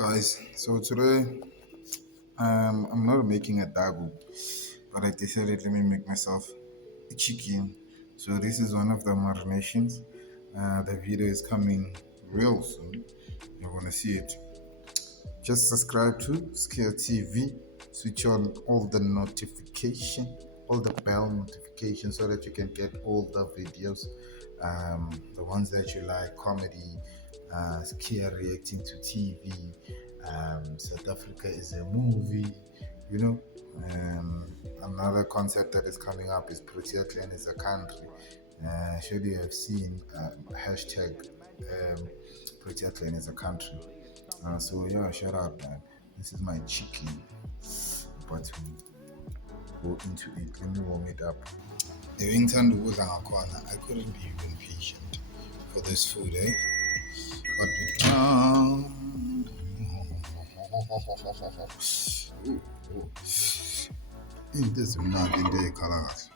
Guys, so today I'm not making a dagu, but I decided let me make myself a chicken. So this is one of the marinations. The video is coming real soon. You want to see it? Just subscribe to Skhiya TV. Switch on all the notification, all the bell notifications, so that you can get all the videos, the ones that you like, comedy, Skhiya reacting to TV. South Africa is a movie, you know. Another concept that is coming up is Protea Clan is a country. Surely you have seen hashtag Protea Clan is a country. So yeah, shut up, man. This is my chicken, but we go into it. Let me warm it up. I couldn't be even patient for this food, eh? But this is not in the colors.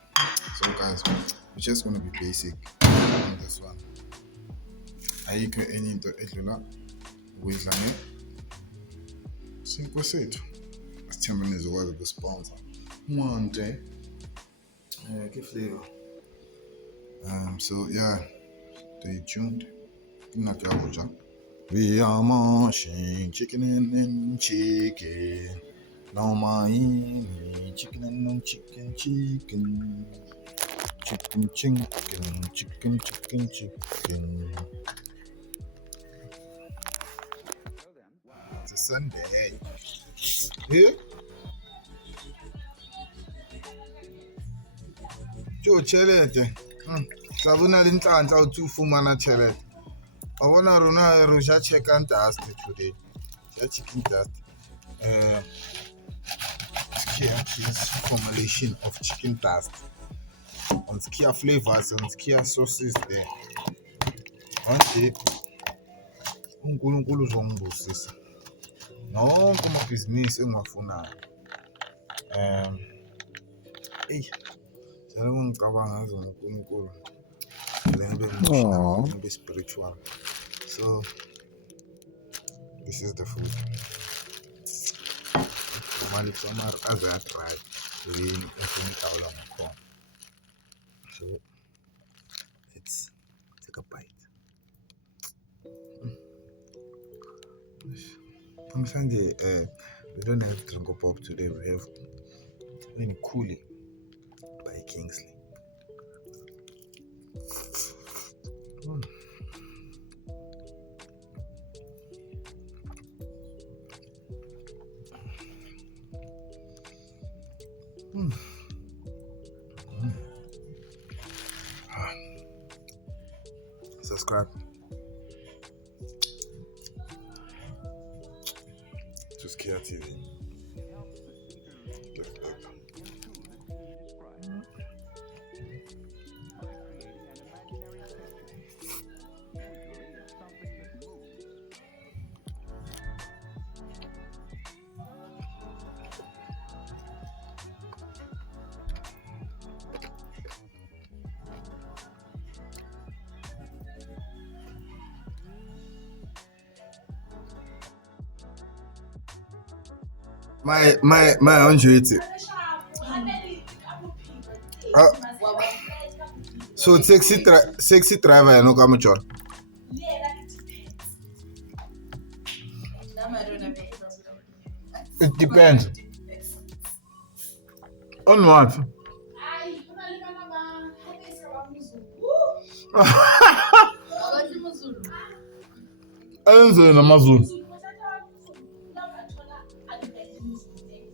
So guys, we're just gonna be basic on this one. Ayikho enye into edlula ukuyidla nge-simple sethu. Sithemba nizokwazi ukusponsor one day. Give flavor. So yeah, stay tuned. We are munching chicken and chicken. No mind chicken and no chicken. Chicken. It's a Sunday. Yeah? Joe chelete. Sabuna linhlanhla uthufumana chelete. Awona rona roja chicken dust today. Chicken dust. Skhiya keyz formulation of chicken dust. On Skhiya flavors, on Skhiya sauces there. One uNkulunkulu uzongibusisa. Nonke amabhizinisi engiwafunayo. Njalo ngicabanga ngazo uNkulunkulu. Then be spiritual. So this is the food. Malik Samar as I tried to so let's take a bite. I'm saying we don't have Drinko Pop today, we have any Coolie by Kingsley. Subscribe to Skhiya TV. My unjuity. So sexy driver no come chor. It depends. On what? Enze namazulu.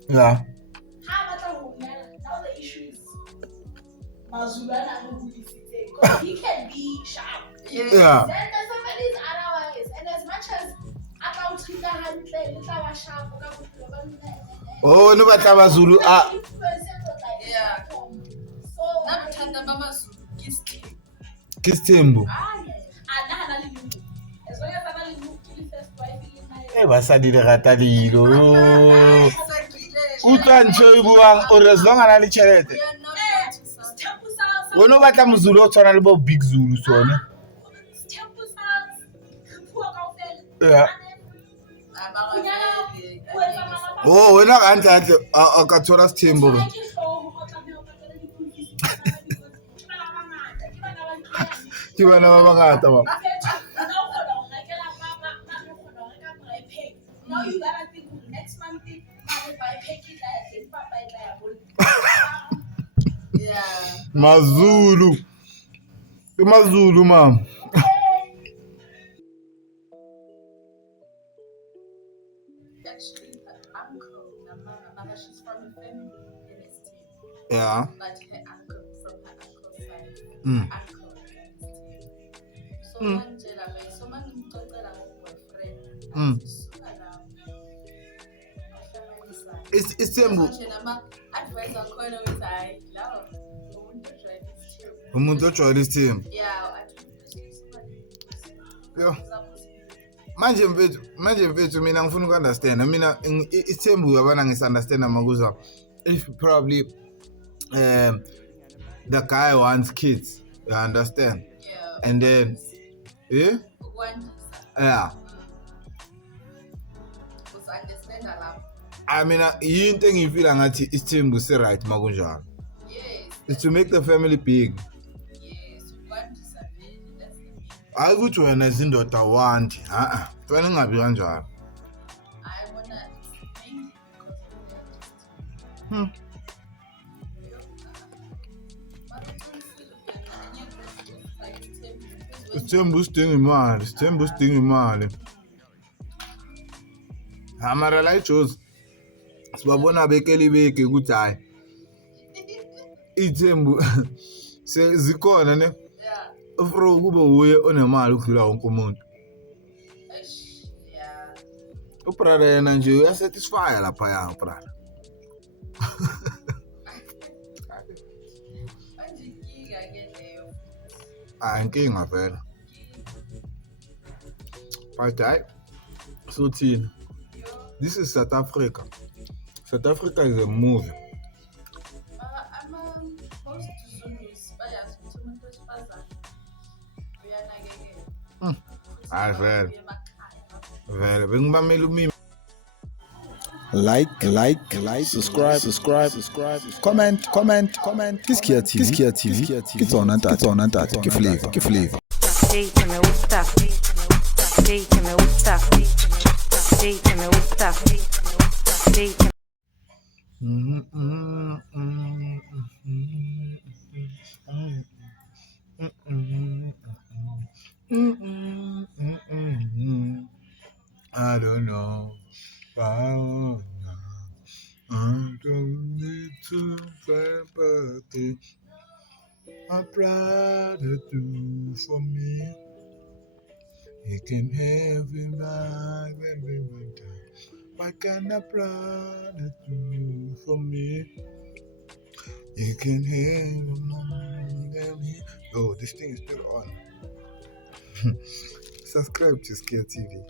Yeah. He can be sharp. Yeah. Then there's somebody's otherwise, and as much as I don't treat the hand play, look how sharp. Oh, no, but Zulu. Yeah. So Kiss Timbo. as long as I look to the first wife, Basadi le rata lilo. Utlwa buang or as long as le tšhelete. O no batla mozulu o tshwana le bo Big Zulu sone. Yeah. Oh, wena kanti akathola sithembu ke. Ke bana ba bangata ba. Now you gotta think next month buy package yeah. Mazulu. Ke Mazulu mama. Actually, her uncle, Mama, she's from a family in his team. Yeah. But her uncle, from her uncle's side, Mm. her uncle in his team. So Angela, so mangimxoxela boyfriend. Suka lapho. Isithembu. Advice wakhona ukuthi hayi lawo umuntu ojwayele isithembu. Umuntu ojwayele isithembu. Yeah, Yo. Manje mfethu mina ngifuna uku-understand. Mina isithembu yabana ngis-understand makuza if probably the guy wants kids, you understand? Yeah. And then yeah. Understand lapho. I mean, yinto engifila ngathi isithembu si-right makunjalo. Yes. It's to make the family big. Yes, ukwandisa vele, that's the main. Hayi ukuthi wena izindoda wanti, fanele ingabi kanjalo. I wanna mainly because Isithembu sidinga imali. Mara la iJozi sibabona bekelibeke ukuthi hayi ithembu zikhona ne. Ufro kube uye onemali ukudlula wonke umuntu. yeah. Ubrother yena nje uyasatisfy lapha ya brother. Inkinga vela. But hayi so thina. This is South Africa. South Africa is a movie. Most Zulus bayazi ukuthi umuntu wesifazane uyanakekela. Hayi vele bengibamela umimi. Like, subscribe, comment. Skhiya TV. It's on and que flavor. Sí, que me gusta. Sí, que me gusta. Sí, que me gusta. Sí, que I don't know. I don't need to empathy. My brother do for me. He can have him back when we went down. What can a brother do for me? You can have him. Oh, this thing is still on. Subscribe to Skhiya TV.